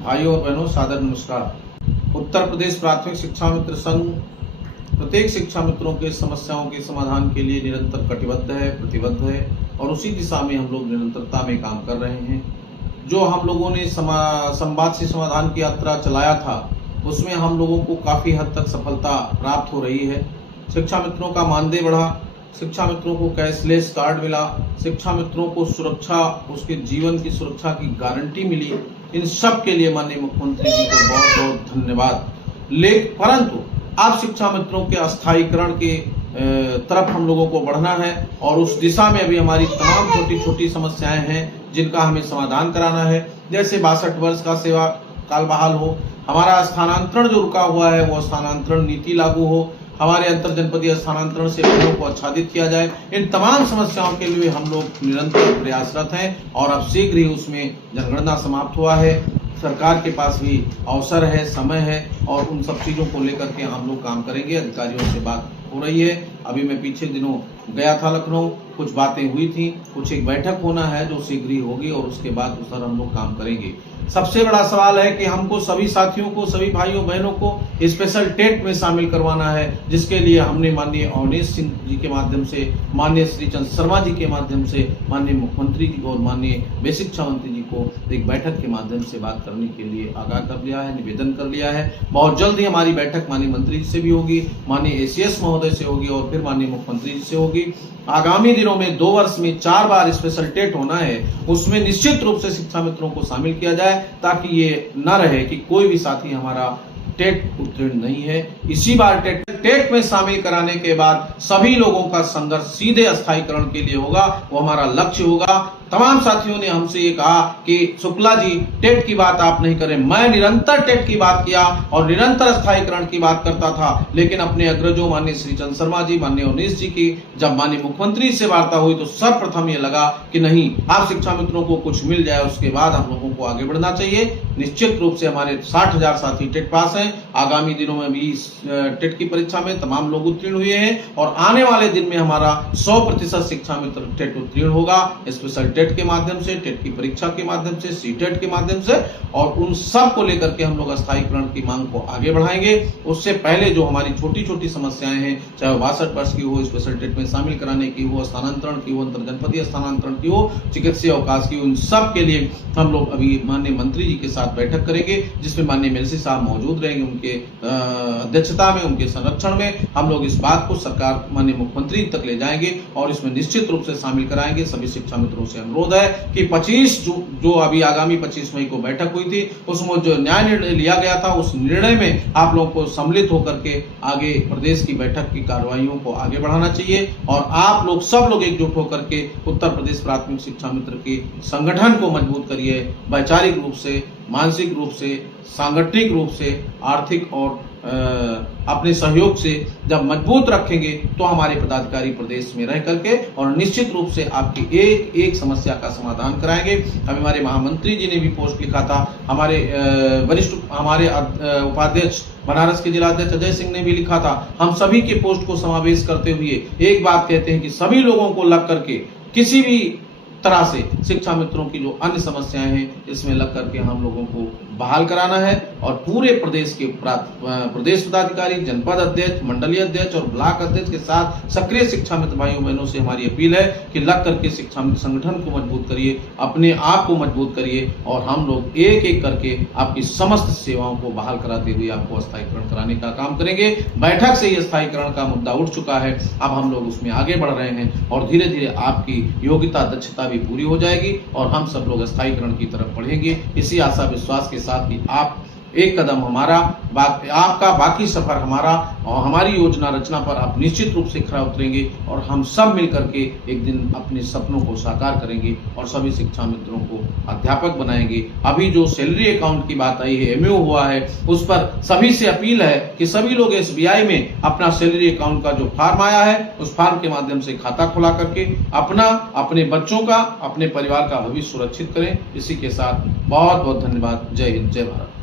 भाइयों और बहनों, सादर नमस्कार। उत्तर प्रदेश प्राथमिक शिक्षा मित्र संघ प्रत्येक शिक्षा मित्रों के समस्याओं के समाधान के लिए निरंतर कटिबद्ध है, प्रतिबद्ध है और उसी दिशा में हम लोग निरंतरता में काम कर रहे हैं। जो हम लोगों ने संवाद से समाधान की यात्रा चलाया था, उसमें हम लोगों को काफी हद तक सफलता प्राप्त हो रही है। शिक्षा मित्रों का मानदेय बढ़ा, शिक्षा मित्रों को कैशलेस कार्ड मिला, शिक्षा मित्रों को सुरक्षा, उसके जीवन की सुरक्षा की गारंटी मिली। इन सब के लिए माननीय मुख्यमंत्री जी को बहुत बहुत धन्यवाद। परंतु अब शिक्षा मित्रों के अस्थायीकरण के तरफ हम लोगों को बढ़ना है और उस दिशा में अभी हमारी तमाम छोटी छोटी समस्याएं हैं जिनका हमें समाधान कराना है। जैसे 62 वर्ष का सेवा काल बहाल हो, हमारा स्थानांतरण जो रुका हुआ है वो स्थानांतरण नीति लागू हो, हमारे अंतर जनपदीय स्थानांतरण से बच्चों को आच्छादित किया जाए। इन तमाम समस्याओं के लिए हम लोग निरंतर प्रयासरत हैं और अब शीघ्र ही उसमें जनगणना समाप्त हुआ है। सरकार के पास भी अवसर है, समय है और उन सब चीजों को लेकर के हम लोग काम करेंगे। अधिकारियों से बात हो रही है। अभी मैं पीछे दिनों गया था लखनऊ, कुछ बातें हुई थी, कुछ एक बैठक होना है जो शीघ्र ही होगी और उसके बाद उस पर हम लोग काम करेंगे। सबसे बड़ा सवाल है कि हमको सभी साथियों को, सभी भाइयों बहनों को स्पेशल टेट में शामिल करवाना है, जिसके लिए हमने माननीय अवनीश सिंह जी के माध्यम से, माननीय श्रीचंद शर्मा जी के माध्यम से, माननीय मुख्यमंत्री जी को और माननीय बेसिक शिक्षा मंत्री जी को एक बैठक के माध्यम से बात करने के लिए आगाह कर लिया है, निवेदन कर लिया है। बहुत जल्द ही हमारी बैठक माननीय मंत्री जी से भी होगी, माननीय ACS महोदय से होगी और फिर माननीय मुख्यमंत्री जी से होगी। आगामी दिनों में 2 वर्ष में 4 बार स्पेशल टेट होना है, उसमें निश्चित रूप से शिक्षा मित्रों को शामिल किया जाए ताकि ये न रहे कि कोई भी साथी हमारा टेट उत्तीर्ण नहीं है। इसी बार टेट में शामिल कराने के बाद सभी लोगों का संघर्ष सीधे अस्थायीकरण के लिए होगा, वो हमारा लक्ष्य होगा। तमाम साथियों ने हमसे ये कहा कि शुक्ला जी टेट की बात आप नहीं करें। मैं निरंतर टेट की बात किया और निरंतर अस्थायीकरण की बात करता था, लेकिन अपने अग्रजों माननीय श्रीचंद शर्मा जी, माननीय अवनीश जी की जब माननीय मुख्यमंत्री से वार्ता हुई तो सर्वप्रथम ये लगा कि नहीं, आप शिक्षा मित्रों को कुछ मिल जाए उसके बाद हम लोगों को आगे बढ़ना चाहिए। निश्चित रूप से हमारे 60,000 साथी टेट पास हैं। आगामी दिनों में भी टेट की परीक्षा में तमाम लोग उत्तीर्ण हुए हैं और आने वाले दिन में हमारा 100% शिक्षा मित्र टेट उत्तीर्ण होगा। स्पेशल टेट के माध्यम से, टेट की परीक्षा के माध्यम से, सीटेट के माध्यम से, और उन सब को लेकर के हम लोग अस्थायीकरण की मांग को आगे बढ़ाएंगे। उससे पहले जो हमारी छोटी छोटी समस्याएं हैं, चाहे 62 वर्ष की हो, स्पेशल टेट में शामिल कराने की हो, स्थानांतरण की हो, अंतर जनपदीय स्थानांतरण की हो, चिकित्सीय अवकाश की हो, उन सब के लिए हम लोग अभी माननीय मंत्री जी के साथ बैठक करेंगे, जिसमें माननीय मेलसी साहब मौजूद रहेंगे। उनके अध्यक्षता में, उनके संरक्षण में हम लोग इस बात को सरकार माननीय मुख्यमंत्री तक ले जाएंगे और इसमें निश्चित रूप से शामिल कराएंगे। सभी शिक्षा मित्रों से अनुरोध है कि 25 जो अभी आगामी 25 मई को बैठक हुई थी, उसमें जो न्याय निर्णय लिया गया था, उस निर्णय में आप लोगों को सम्मिलित होकर के आगे प्रदेश की बैठक की कार्रवाइयों को आगे बढ़ाना चाहिए और आप लोग सब लोग एकजुट होकर के उत्तर प्रदेश प्राथमिक शिक्षा मित्र के संगठन को मजबूत करिए। वैचारिक रूप से, मानसिक रूप से, सांगठनिक रूप से, आर्थिक और अपने सहयोग से जब मजबूत रखेंगे तो हमारे पदाधिकारी प्रदेश में रह करके और निश्चित रूप से आपकी एक एक समस्या का समाधान कराएंगे। अभी हमारे महामंत्री जी ने भी पोस्ट लिखा था, हमारे वरिष्ठ, हमारे उपाध्यक्ष बनारस के जिलाध्यक्ष अजय सिंह ने भी लिखा था। हम सभी के पोस्ट को समावेश करते हुए एक बात कहते हैं कि सभी लोगों को लग करके किसी भी तरह से शिक्षा मित्रों की जो अन्य समस्याएं हैं इसमें लग करके हम लोगों को बहाल कराना है और पूरे प्रदेश के प्रदेश पदाधिकारी, जनपद अध्यक्ष, मंडलीय अध्यक्ष और ब्लॉक अध्यक्ष के साथ सक्रिय शिक्षा मित्र भाइयों बहनों से हमारी अपील है कि लग करके शिक्षा मित्र संगठन को मजबूत करिए, अपने आप को मजबूत करिए और हम लोग एक एक करके आपकी समस्त सेवाओं को बहाल कराते हुए आपको अस्थायीकरण कराने का काम करेंगे। बैठक से ही अस्थायीकरण का मुद्दा उठ चुका है, अब हम लोग उसमें आगे बढ़ रहे हैं और धीरे धीरे आपकी योग्यता, दक्षता भी पूरी हो जाएगी और हम सब लोग अस्थायीकरण की तरफ बढ़ेंगे। इसी आशा विश्वास के साथ कि आप एक कदम हमारा, आपका बाकी सफर हमारा और हमारी योजना रचना पर आप निश्चित रूप से खरा उतरेंगे और हम सब मिलकर के एक दिन अपने सपनों को साकार करेंगे और सभी शिक्षा मित्रों को अध्यापक बनाएंगे। अभी जो सैलरी अकाउंट की बात आई है, MOU हुआ है, उस पर सभी से अपील है कि सभी लोग SBI में अपना सैलरी अकाउंट का जो फॉर्म आया है उस फॉर्म के माध्यम से खाता खुला करके अपना, अपने बच्चों का, अपने परिवार का भविष्य सुरक्षित करें। इसी के साथ बहुत बहुत धन्यवाद। जय हिंद, जय भारत।